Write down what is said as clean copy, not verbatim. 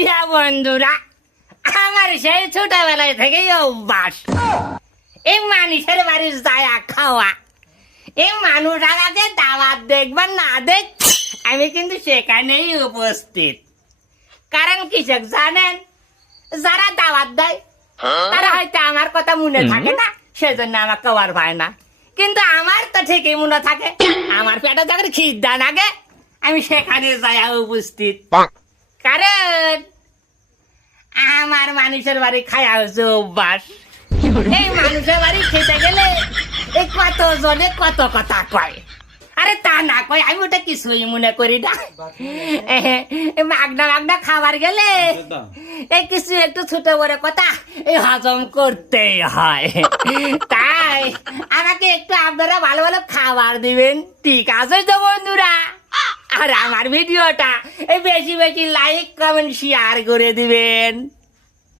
ইয়া বন্ধুরা, আমার সেই ছোটবেলায় থেকেই অভ্যাস এই মানুষের বাড়ি যায়া খাওয়া। এই মানুষ আগাতে দাওয়াত দেখবার না দেখ, আমি কিন্তু সেখানেই উপস্থিত। কারণ কিসব জানেন, যারা দাওয়াত দেয় তারা হয়তো আমার কথা মনে থাকে না, সেজন্য আমার খাওয়ার পায় না। কিন্তু আমার তো ঠিকই মনে থাকে, আমার পেটে যখন খিদা লাগে আমি সেখানে যায়া উপস্থিত। কারণ আমার মানুষের বাড়ি খায়া হচ্ছে অভ্যাস। এই মানুষের বাড়ি খেতে গেলে এই কত জনে কত কথা কয়, আরে তা না কয় আমি ওটা কিছুই মনে করি না। মাগনা মাগনা খাবার গেলে এই কিছু একটু ছোট বড় কথা এই হজম করতেই হয়। তাই আমাকে একটু আপনারা ভালো ভালো খাবার দিবেন, ঠিক আছে তো বন্ধুরা? আর আমার ভিডিওটা এই বেশি বেশি লাইক কমেন্ট শেয়ার করে দিবেন।